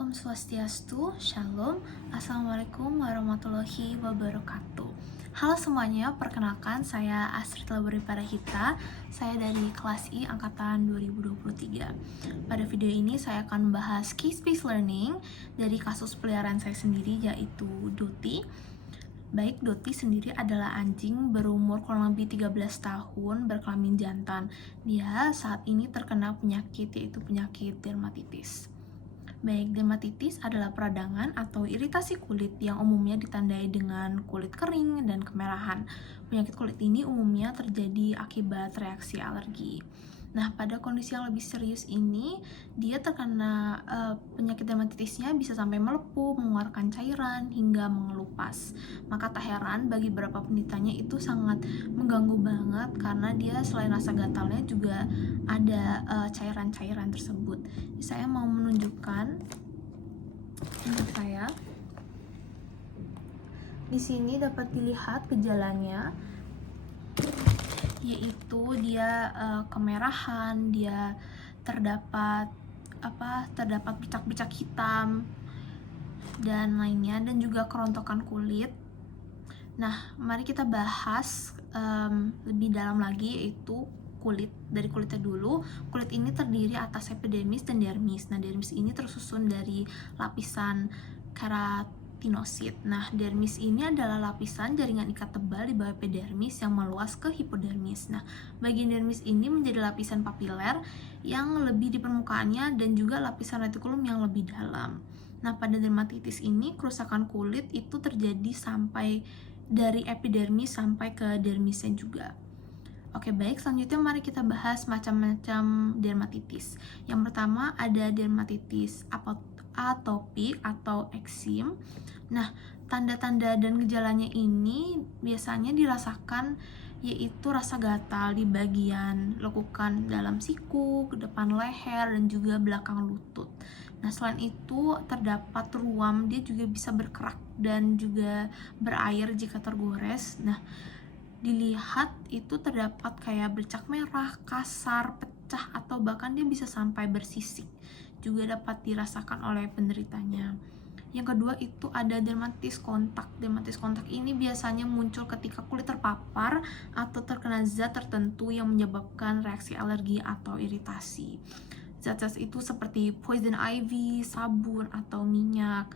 Om Swastiastu, Shalom, Assalamualaikum warahmatullahi wabarakatuh. Halo semuanya, perkenalkan saya Astrid Labori Parahita. Saya dari kelas I angkatan 2023. Pada video ini saya akan membahas case-based learning dari kasus peliharaan saya sendiri, yaitu Doti. Baik, Doti sendiri adalah anjing berumur kurang lebih 13 tahun berkelamin jantan. Dia saat ini terkena penyakit, yaitu penyakit dermatitis. Baik, dermatitis adalah peradangan atau iritasi kulit yang umumnya ditandai dengan kulit kering dan kemerahan. Penyakit kulit ini umumnya terjadi akibat reaksi alergi. Nah, pada kondisi yang lebih serius ini, dia terkena penyakit dermatitisnya bisa sampai melepuh, mengeluarkan cairan, hingga mengelupas. Maka tak heran bagi beberapa penderitanya itu sangat mengganggu banget karena dia selain rasa gatalnya juga ada cairan-cairan tersebut. Saya mau menunjukkan untuk saya. Di sini dapat dilihat gejalanya, yaitu dia kemerahan, dia terdapat bercak-bercak hitam dan lainnya, dan juga kerontokan kulit. Nah, mari kita bahas lebih dalam lagi, yaitu kulit. Dari kulitnya dulu, kulit ini terdiri atas epidermis dan dermis. Nah, dermis ini tersusun dari lapisan keratinosit. Nah, dermis ini adalah lapisan jaringan ikat tebal di bawah epidermis yang meluas ke hipodermis. Nah, bagian dermis ini menjadi lapisan papiler yang lebih di permukaannya dan juga lapisan retikulum yang lebih dalam. Nah, pada dermatitis ini kerusakan kulit itu terjadi sampai dari epidermis sampai ke dermisnya juga. Oke, baik, selanjutnya mari kita bahas macam-macam dermatitis. Yang pertama ada dermatitis atopik atau eksim. Nah, tanda-tanda dan gejalanya ini biasanya dirasakan yaitu rasa gatal di bagian lekukan dalam siku, depan leher, dan juga belakang lutut. Nah, selain itu terdapat ruam, dia juga bisa berkerak dan juga berair jika tergores. Nah, dilihat itu terdapat kayak bercak merah, kasar, pecah, atau bahkan dia bisa sampai bersisik. Juga dapat dirasakan oleh penderitanya. Yang kedua itu ada dermatitis kontak. Dermatitis kontak ini biasanya muncul ketika kulit terpapar atau terkena zat tertentu yang menyebabkan reaksi alergi atau iritasi. Zat-zat itu seperti poison ivy, sabun, atau minyak.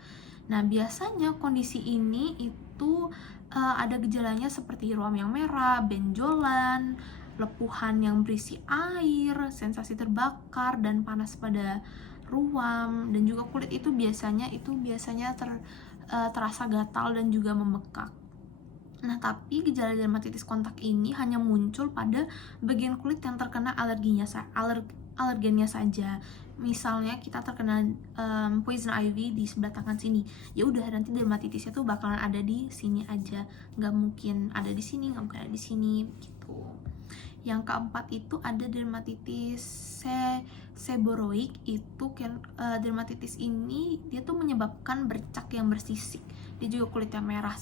Nah, biasanya kondisi ini itu ada gejalanya seperti ruam yang merah, benjolan, lepuhan yang berisi air, sensasi terbakar dan panas pada ruam, dan juga kulit itu biasanya terasa gatal dan juga membekak. Nah, tapi gejala dermatitis kontak ini hanya muncul pada bagian kulit yang terkena alergennya saja. Misalnya kita terkena poison ivy di sebelah tangan sini, ya udah nanti dermatitisnya tuh bakalan ada di sini aja, nggak mungkin ada di sini, nggak mungkin ada di sini gitu. Yang keempat itu ada dermatitis seboroik. Itu dermatitis ini dia tuh menyebabkan bercak yang bersisik. Dia juga kulitnya merah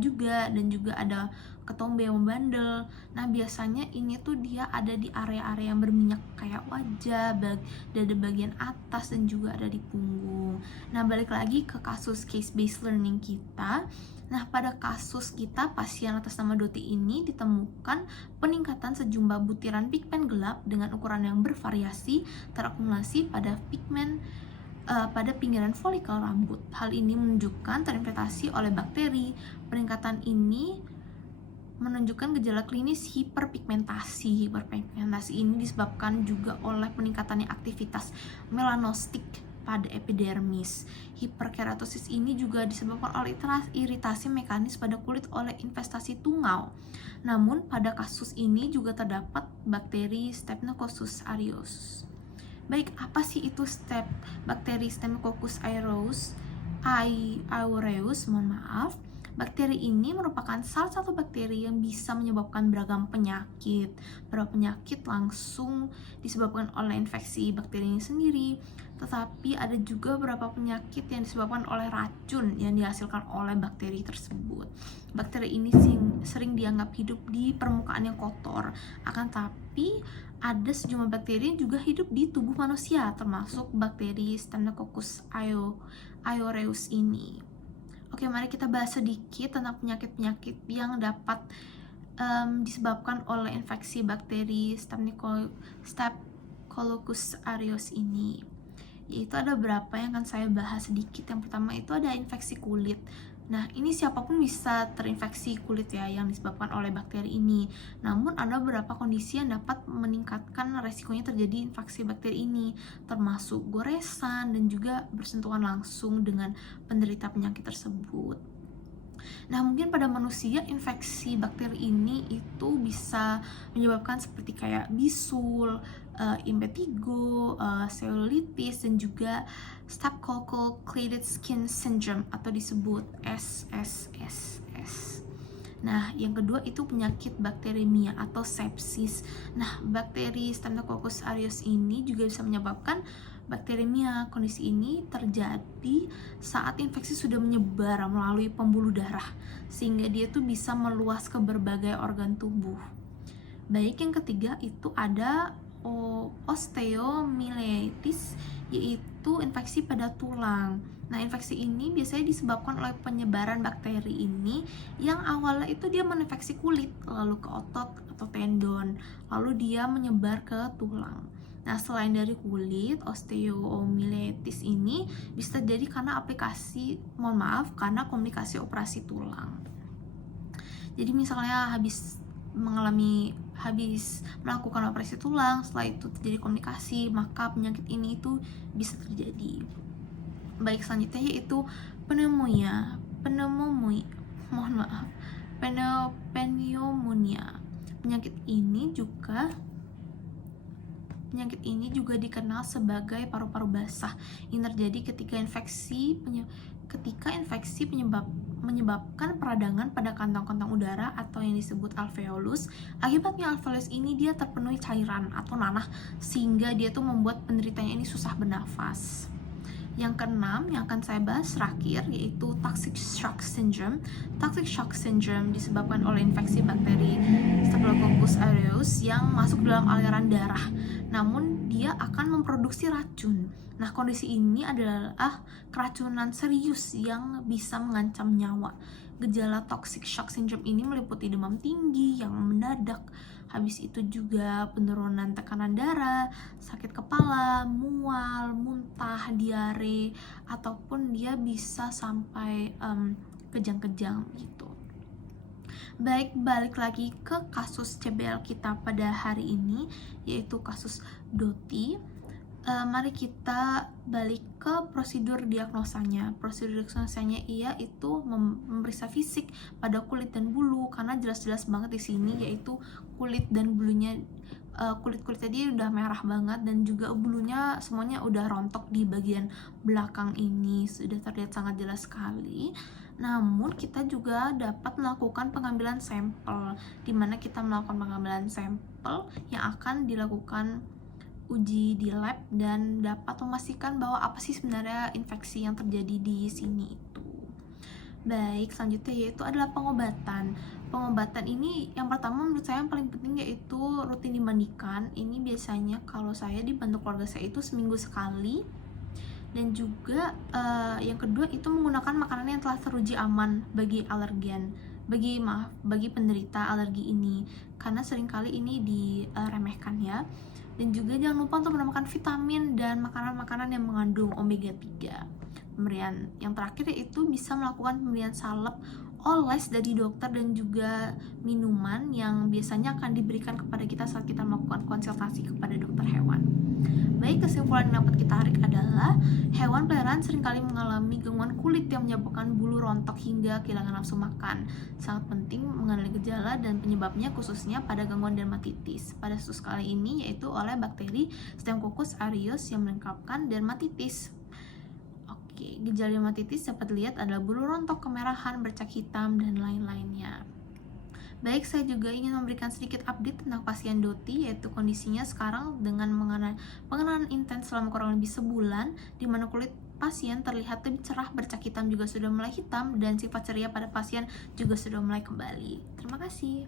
juga, dan juga ada ketombe yang membandel. Nah, biasanya ini tuh dia ada di area-area yang berminyak kayak wajah, dada bagian atas, dan juga ada di punggung. Nah, balik lagi ke kasus case-based learning kita. Nah, pada kasus kita, pasien atas nama Doti ini ditemukan peningkatan sejumlah butiran pigmen gelap dengan ukuran yang bervariasi terakumulasi pada pada pinggiran folikel rambut. Hal ini menunjukkan terinfektasi oleh bakteri. Peningkatan ini menunjukkan gejala klinis hiperpigmentasi. Hiperpigmentasi ini disebabkan juga oleh peningkatannya aktivitas melanostik pada epidermis. Hiperkeratosis ini juga disebabkan oleh iritasi mekanis pada kulit oleh infestasi tungau. Namun, pada kasus ini juga terdapat bakteri Staphylococcus aureus. Baik, apa sih itu bakteri Staphylococcus aureus? Mohon maaf. Bakteri ini merupakan salah satu bakteri yang bisa menyebabkan beragam penyakit. Beberapa penyakit langsung disebabkan oleh infeksi bakteri ini sendiri, tetapi ada juga beberapa penyakit yang disebabkan oleh racun yang dihasilkan oleh bakteri tersebut. Bakteri ini sering dianggap hidup di permukaan yang kotor, akan tapi ada sejumlah bakteri yang juga hidup di tubuh manusia, termasuk bakteri Staphylococcus aureus ini. Oke, mari kita bahas sedikit tentang penyakit-penyakit yang dapat disebabkan oleh infeksi bakteri Staphylococcus aureus ini. Yaitu ada beberapa yang akan saya bahas sedikit. Yang pertama itu ada infeksi kulit. Nah, ini siapapun bisa terinfeksi kulit ya yang disebabkan oleh bakteri ini. Namun ada beberapa kondisi yang dapat meningkatkan resikonya terjadi infeksi bakteri ini, termasuk goresan dan juga bersentuhan langsung dengan penderita penyakit tersebut. Nah, mungkin pada manusia infeksi bakteri ini itu bisa menyebabkan seperti kayak bisul, impetigo, cellulitis, dan juga Staphylococcal Clade Skin Syndrome atau disebut SSSS. Nah, yang kedua itu penyakit bakteremia atau sepsis. Nah, bakteri Staphylococcus aureus ini juga bisa menyebabkan bakteremia. Kondisi ini terjadi saat infeksi sudah menyebar melalui pembuluh darah, sehingga dia tuh bisa meluas ke berbagai organ tubuh. Baik, yang ketiga itu ada osteomyelitis, yaitu infeksi pada tulang. Nah, infeksi ini biasanya disebabkan oleh penyebaran bakteri ini yang awalnya itu dia menginfeksi kulit, lalu ke otot atau tendon, lalu dia menyebar ke tulang. Nah, selain dari kulit, osteomyelitis ini bisa terjadi karena karena komplikasi operasi tulang. Jadi misalnya habis melakukan operasi tulang, setelah itu terjadi komplikasi, maka penyakit ini itu bisa terjadi. Baik, selanjutnya yaitu pneumonia. Penyakit ini juga dikenal sebagai paru-paru basah yang terjadi ketika infeksi menyebabkan peradangan pada kantong-kantong udara atau yang disebut alveolus. Akibatnya alveolus ini dia terpenuhi cairan atau nanah sehingga dia tuh membuat penderitanya ini susah bernafas. Yang keenam yang akan saya bahas terakhir yaitu toxic shock syndrome. Toxic shock syndrome disebabkan oleh infeksi bakteri Staphylococcus aureus yang masuk dalam aliran darah. Namun dia akan memproduksi racun. Nah, kondisi ini adalah keracunan serius yang bisa mengancam nyawa. Gejala toxic shock syndrome ini meliputi demam tinggi yang mendadak, habis itu juga penurunan tekanan darah, sakit kepala, mual, muntah, diare, ataupun dia bisa sampai kejang-kejang gitu. Baik, balik lagi ke kasus CBL kita pada hari ini, yaitu kasus Doti. Mari kita balik ke prosedur diagnosanya. Prosedur diagnosanya yaitu memeriksa fisik pada kulit dan bulu, karena jelas-jelas banget di sini yaitu kulit dan bulunya, kulit tadi udah merah banget dan juga bulunya semuanya udah rontok di bagian belakang ini, sudah terlihat sangat jelas sekali. Namun kita juga dapat melakukan pengambilan sampel, di mana kita melakukan pengambilan sampel yang akan dilakukan uji di lab dan dapat memastikan bahwa apa sih sebenarnya infeksi yang terjadi di sini itu. Baik, selanjutnya yaitu adalah pengobatan. Pengobatan ini yang pertama menurut saya yang paling penting yaitu rutin dimandikan. Ini biasanya kalau saya dibantu keluarga saya itu seminggu sekali. Dan juga yang kedua itu menggunakan makanan yang telah teruji aman bagi bagi penderita alergi ini, karena seringkali ini diremehkan ya. Dan juga jangan lupa untuk menambahkan vitamin dan makanan-makanan yang mengandung omega 3. Pemberian yang terakhir yaitu bisa melakukan pemberian salep oles dari dokter dan juga minuman yang biasanya akan diberikan kepada kita saat kita melakukan konsultasi kepada dokter hewan. Baik, kesimpulan yang dapat kita tarik adalah hewan peliharaan seringkali mengalami gangguan kulit yang menyebabkan bulu rontok hingga kehilangan nafsu makan. Sangat penting mengenali gejala dan penyebabnya khususnya pada gangguan dermatitis. Pada kasus kali ini yaitu oleh bakteri Staphylococcus aureus yang menyebabkan dermatitis. Oke, gejala dermatitis dapat dilihat adalah bulu rontok, kemerahan, bercak hitam, dan lain-lainnya. Baik, saya juga ingin memberikan sedikit update tentang pasien Doti, yaitu kondisinya sekarang dengan pengenalan intens selama kurang lebih sebulan, di mana kulit pasien terlihat lebih cerah, bercak hitam juga sudah mulai hitam, dan sifat ceria pada pasien juga sudah mulai kembali. Terima kasih.